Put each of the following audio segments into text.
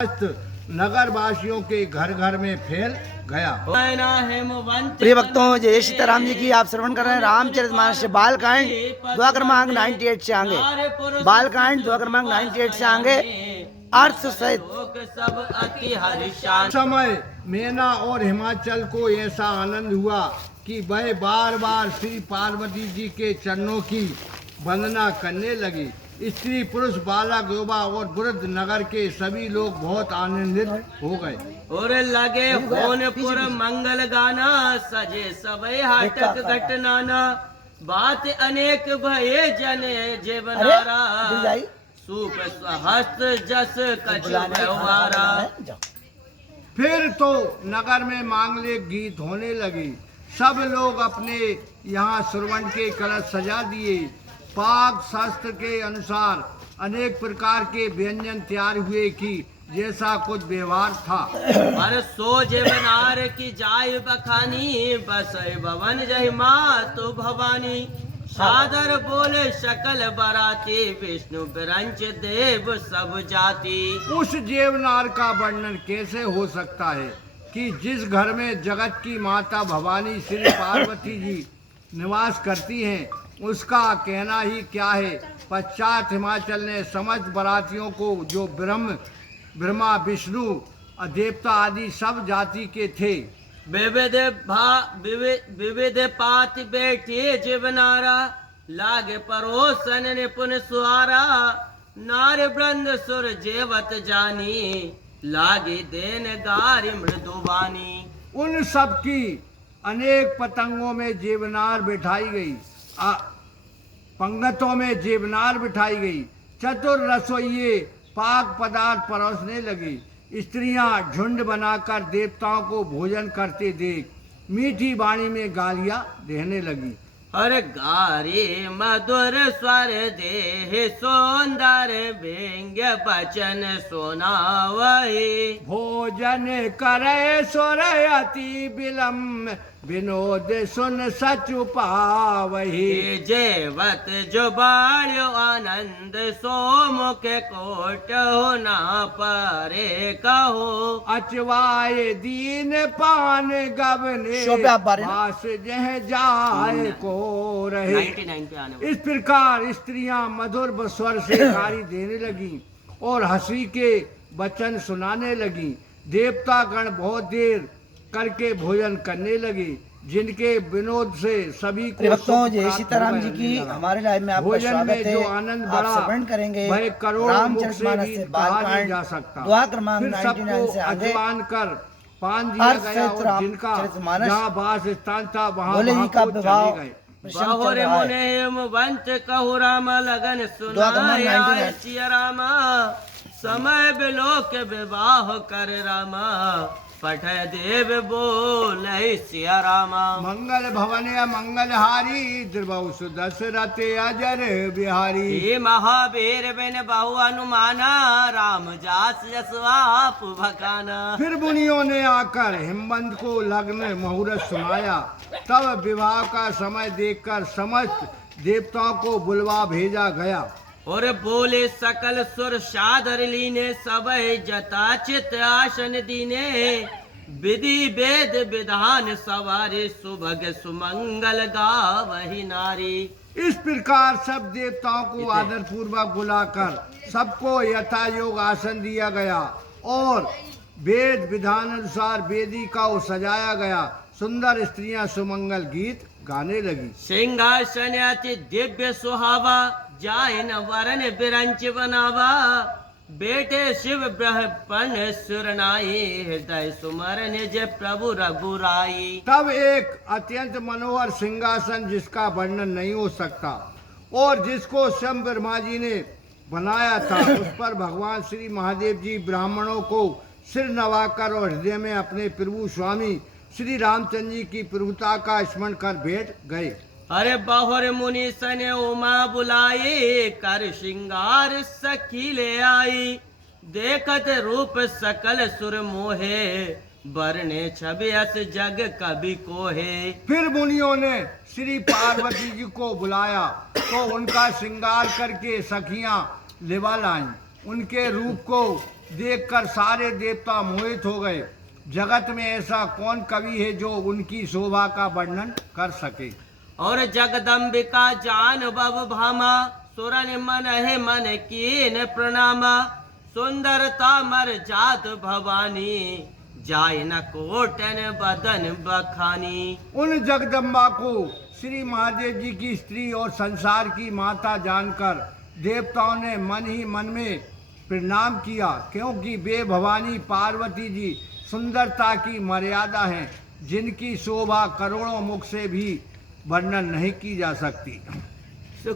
नगर वासियों के घर घर में फैल गया। प्रिय भक्तों, जय सीताराम जी की। आप श्रवण कर रहे हैं रामचरितमानस से बालकांड दुआ क्रमांक 98 से आगे। बालकांड दुआ क्रमांक 98 से आगे अर्थ सहित। समय मेना और हिमाचल को ऐसा आनंद हुआ कि वह बार बार श्री पार्वती जी के चरणों की वंदना करने लगी। स्त्री पुरुष बालक युवा और वृद्ध नगर के सभी लोग बहुत आनंदित हो गए और लगे होनपुर मंगल गाना, सजे सबे हटक घटनाना, बात अनेक भये जने जीवनारा, सूप हस्त जस कछ व्यवहारा। फिर तो नगर में मांगलिक गीत होने लगे। सब लोग अपने यहाँ सुरवंट के कलश सजा दिए। पाक शास्त्र के अनुसार अनेक प्रकार के व्यंजन तैयार हुए कि जैसा कुछ व्यवहार था। पर सो जीवनार की जाय बखानी, बस भवन जय मातु भवानी, सादर बोले सकल बराती, विष्णु बिरंच देव सब जाति। उस जेवनार का वर्णन कैसे हो सकता है कि जिस घर में जगत की माता भवानी श्री पार्वती जी निवास करती हैं, उसका कहना ही क्या है। पश्चात हिमाचल ने समस्त बरातियों को, जो ब्रह्मा विष्णु देवता आदि सब जाति के थे, विविध पात बैठे जीवनारा, लागे परोसन निपुण सुहारा, नार वृंद सुर जेवत जानी, लागे देन गारी मृदुबानी। उन सब की अनेक पतंगों में जीवनार बिठाई गई, पंगतों में जीवनार बिठाई गई। चतुर रसोइये पाक पदार्थ परोसने लगी। स्त्रियां झुंड बनाकर देवताओं को भोजन करते देख मीठी वाणी में गालियां देने लगी। हर गारी मधुर स्वर दे, सुंदर व्यंग्य वचन सुनावही, भोजन करे सुर अति विलम्ब, विनोद सुन सचु पावही। जेवत जो बाढ़ आनंद, सो मुख कोट हो ना परे कहो, अचवाए दीन पान गबने, पास जह जाए को रहे। 99 पे आने। इस प्रकार स्त्रियां मधुर स्वर से गाली देने लगी और हंसी के वचन सुनाने लगी। देवता गण बहुत देर करके भोजन करने लगे, जिनके विनोद से सभी को जय सीताराम जी की। हमारे लाइव में आपका स्वागत है। जो आनंद बढ़ा करेंगे वह करोड़ों मुख से भी कहा नहीं जा सकता। फिर सबको अजमान कर पान दिया गया और जिनका जहाँ वास स्थान था वहाँ चले गए। बहुर मुने वंत कहु राम लगन सुनाया, सिया रामा समय बिलो के विवाह कर रामा, पठ देव बोल सिया रामा। मंगल भवन मंगलहारी, द्रवौ सुदशरथ अजर बिहारी, हे महावीर बिन बहु अनुमाना, राम जास जसवा भकाना। फिर मुनियों ने आकर हिमवंत को लग्न मुहूर्त सुनाया। तब विवाह का समय देखकर समस्त देवताओं को बुलवा भेजा गया और बोले सकल सुर सादर लीने, सब जता चित आसन दीने, विधि वेद विधान सवारे, सुभग सुमंगल गावहि नारी। इस प्रकार सब देवताओं को आदर पूर्वक बुलाकर सबको यथा योग आसन दिया गया और वेद विधान अनुसार वेदिका को सजाया गया। सुंदर स्त्रियां सुमंगल गीत गाने लगी। सिंहासन अति दिव्य सुहावा, जाय न वरन बिरंच बनावा, बेटे शिव ब्रह्मण सुरनाई, हृदय सुमर निज प्रभु रघुराई। तब एक अत्यंत मनोहर सिंहासन, जिसका वर्णन नहीं हो सकता और जिसको स्वयं ब्रह्मा जी ने बनाया था, उस पर भगवान श्री महादेव जी ब्राह्मणों को सिर नवाकर और हृदय में अपने प्रभु स्वामी श्री रामचंद्र जी की प्रभुता का स्मरण कर बैठ गए। अरे बहुर मुनि सने उमा बुलाई, कर श्रृंगार सखी ले आई, देखत रूप सकल सुर मोहे, बरने छवि अस जग कभी कोहे। फिर मुनियों ने श्री पार्वती जी को बुलाया तो उनका श्रृंगार करके सखियां लिवा लाईं। उनके रूप को देखकर सारे देवता मोहित हो गए। जगत में ऐसा कौन कवि है जो उनकी शोभा का वर्णन कर सके। और जगदम्बिका जान बब भामा, सुरन मन है मन कीन प्रणामा, सुंदरता मर जात भवानी, जाय न कोटन बदन बखानी। उन जगदम्बा को श्री महादेव जी की स्त्री और संसार की माता जानकर देवताओं ने मन ही मन में प्रणाम किया, क्योंकि वे भवानी पार्वती जी सुंदरता की मर्यादा हैं, जिनकी शोभा करोड़ों मुख से भी वर्णन नहीं की जा सकती।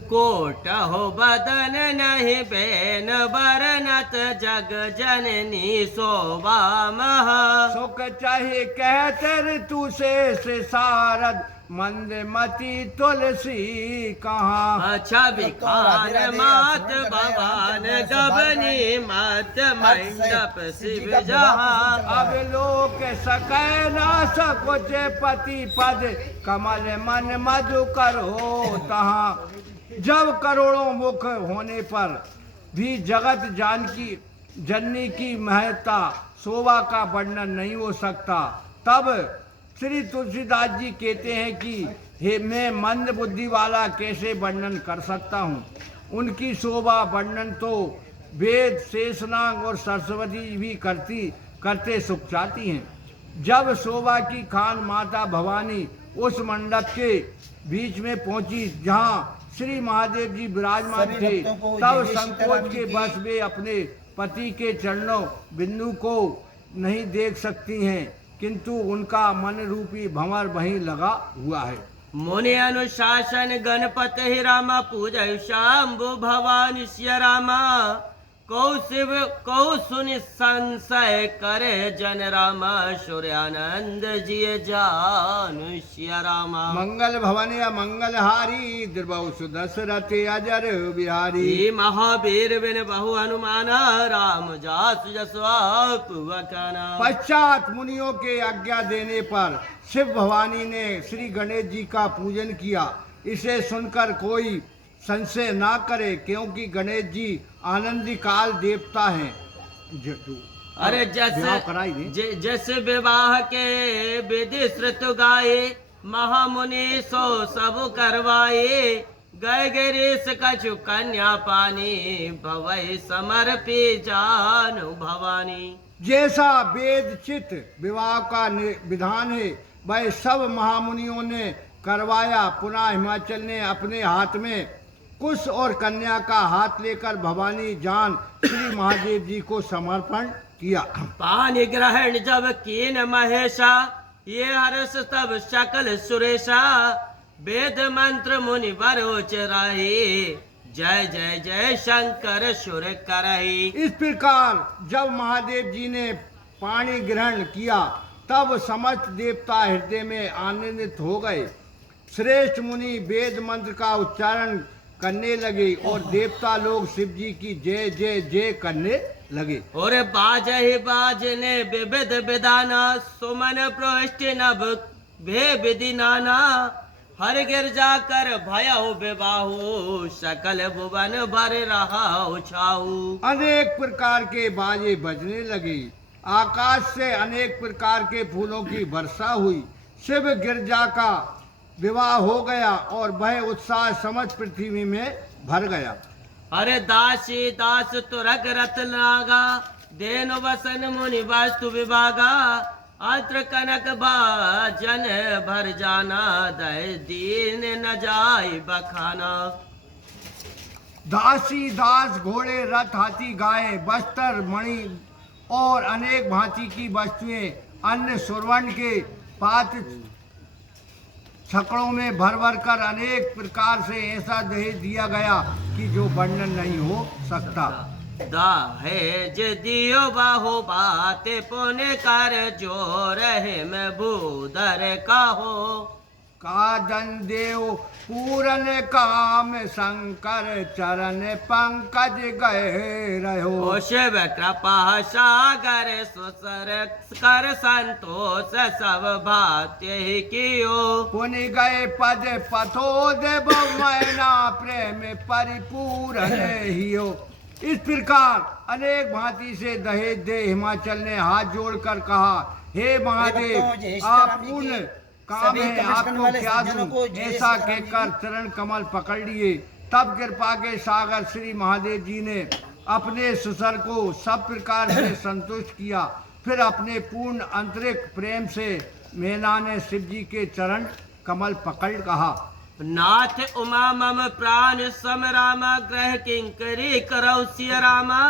कोट हो बदन नहीं बेन बरनत, जग जननी शोभा महा। सुख चाहे कहते ऋतु से शारद, मंद मति तुलसी कहाँ। अच्छा विकार मात भवान गबनी मत मंडप शिव जहाँ। अब लोक सकै ना सकुच पति पद, कमल मन मधु करो तहाँ। जब करोड़ों मुख होने पर भी जगत जननी की महत्ता शोभा का वर्णन नहीं हो सकता, तब श्री तुलसीदास जी कहते हैं कि हे मैं मंद बुद्धि वाला कैसे वर्णन कर सकता हूँ। उनकी शोभा वर्णन तो वेद शेषनाग और सरस्वती भी करते सुख चाहती हैं। जब शोभा की खान माता भवानी उस मंडप के बीच में पहुंची जहाँ श्री महादेव जी विराजमान थे, तब संकोच के बस वे अपने पति के चरणों बिंदु को नहीं देख सकती हैं, किंतु उनका मन रूपी भंवर वहीं लगा हुआ है। मुनि अनुशासन गणपति रामा, पूजय शंभु भवानी सिया रामा। कौ शिव कौ सुनि संशय करे जन रामा, सूर्यानंद जी जानु सिया रामा। मंगल भवन या मंगलहारी, द्रवौ सुदशरथ अजर बिहारी। महावीर बिन बहु हनुमान, राम जास जसवा पुवकाना। पश्चात मुनियों के आज्ञा देने पर शिव भवानी ने श्री गणेश जी का पूजन किया। इसे सुनकर कोई संशय ना करे, क्योंकि गणेश जी आनंदी काल देवता हैं। अरे जैसे विवाह के विधि श्रुत गाये, महामुनि सो सब करवाए। गए गिरीश कछु कन्या पानी, भवै समर्पी जानु भवानी। जैसा वेद चित विवाह का विधान है, वह सब महामुनियों ने करवाया। पुनः हिमाचल ने अपने हाथ में कुश और कन्या का हाथ लेकर भवानी जान श्री महादेव जी को समर्पण किया। पानी ग्रहण जब कीन महेशा, ये हर्ष तब सकल सुरेशा। वेद मंत्र मुनि बरोच रही, जय जय जय शंकर सुर करही। इस प्रकार जब महादेव जी ने पानी ग्रहण किया, तब समस्त देवता हृदय में आनंदित हो गए। श्रेष्ठ मुनि वेद मंत्र का उच्चारण करने लगे और देवता लोग शिव जी की जय जय जय करने लगे। और बाजहि बाजने विविध विधाना, सुमन पृष्ठ नभ भे विधि नाना। हर गिरजा कर भयो विवाहु, सकल भुवन भर रहा छाऊ। अनेक प्रकार के बाजे बजने लगे, आकाश से अनेक प्रकार के फूलों की वर्षा हुई। शिव गिरजा का विवाह हो गया और वह उत्साह समस्त पृथ्वी में भर गया। अरे दासी दास तुरक रत लागा, देन वसन मुनि वास्तु विभागा। अत्र कनक भाजन भर जाना, दय दीन न जाय बखाना। दासी दास घोड़े रथ हाथी गाय वस्त्र मणि और अनेक भांति की वस्तुएं अन्य सुवर्ण के पात्र छकड़ों में भर भर कर अनेक प्रकार से ऐसा दहेज दिया गया कि जो वर्णन नहीं हो सकता। दहेज दियो बाहो बाते पुण्य कर, जो रहे में भूधर कहो। कादन देव पूरन काम, शंकर चरण पंकज गए रहो। शिव कृपा सागर, सुसर कर संतोष सब भात्य ही कियो। पुनि गए पद पथो देव मैना, प्रेम परिपूर्ण हियो। इस प्रकार अनेक भांति से दहेज दे हिमाचल ने हाथ जोड़कर कहा, हे महादेव, आप पूर्ण काम है, आपको क्या दूं? ऐसा कहकर चरण कमल पकड़ लिए। तब कृपा के सागर श्री महादेव जी ने अपने सुसर को सब प्रकार से संतुष्ट किया। फिर अपने पूर्ण आंतरिक प्रेम से मैना ने शिव जी के चरण कमल पकड़ कहा, नाथ उमा मम प्राण सम रामा, ग्रह किंकरी करौ सिय रामा,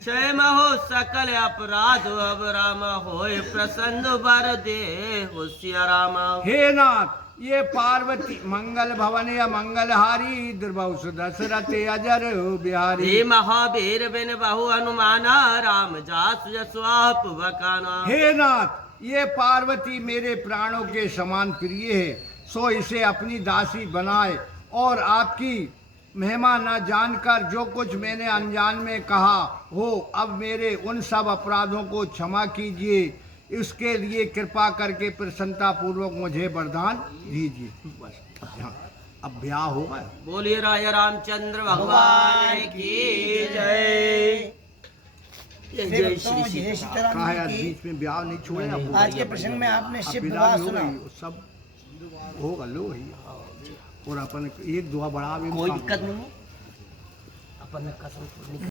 क्षय हो सकल अपराध अब रामा, होय प्रसन्न वर दे हो सिय रामा। हे नाथ, ये पार्वती मंगल भवन या मंगलहारी, दुर्बहुष दशरथ अजर बिहारी। हे महावीर बिन बहु अनुमाना, राम जास जसवाप बकाना। हे नाथ, ये पार्वती मेरे प्राणों के समान प्रिय है, सो इसे अपनी दासी बनाए। और आपकी महिमा न जानकर जो कुछ मैंने अनजान में कहा हो, अब मेरे उन सब अपराधों को क्षमा कीजिए। इसके लिए कृपा करके प्रसन्नता पूर्वक मुझे वरदान दीजिए। बस अब ब्याह होगा। बोलिए राजा रामचंद्र भगवान की जय। जय श्री सीता। कहा यार, बीच में ब्याह नहीं छोड़ेगा। आज के प्रसंग में आपने शिव विवाह सुना, सब होगा लो ही। और अपन एक दुआ बढ़ा, कोई दिक्कत नहीं है, अपन कसम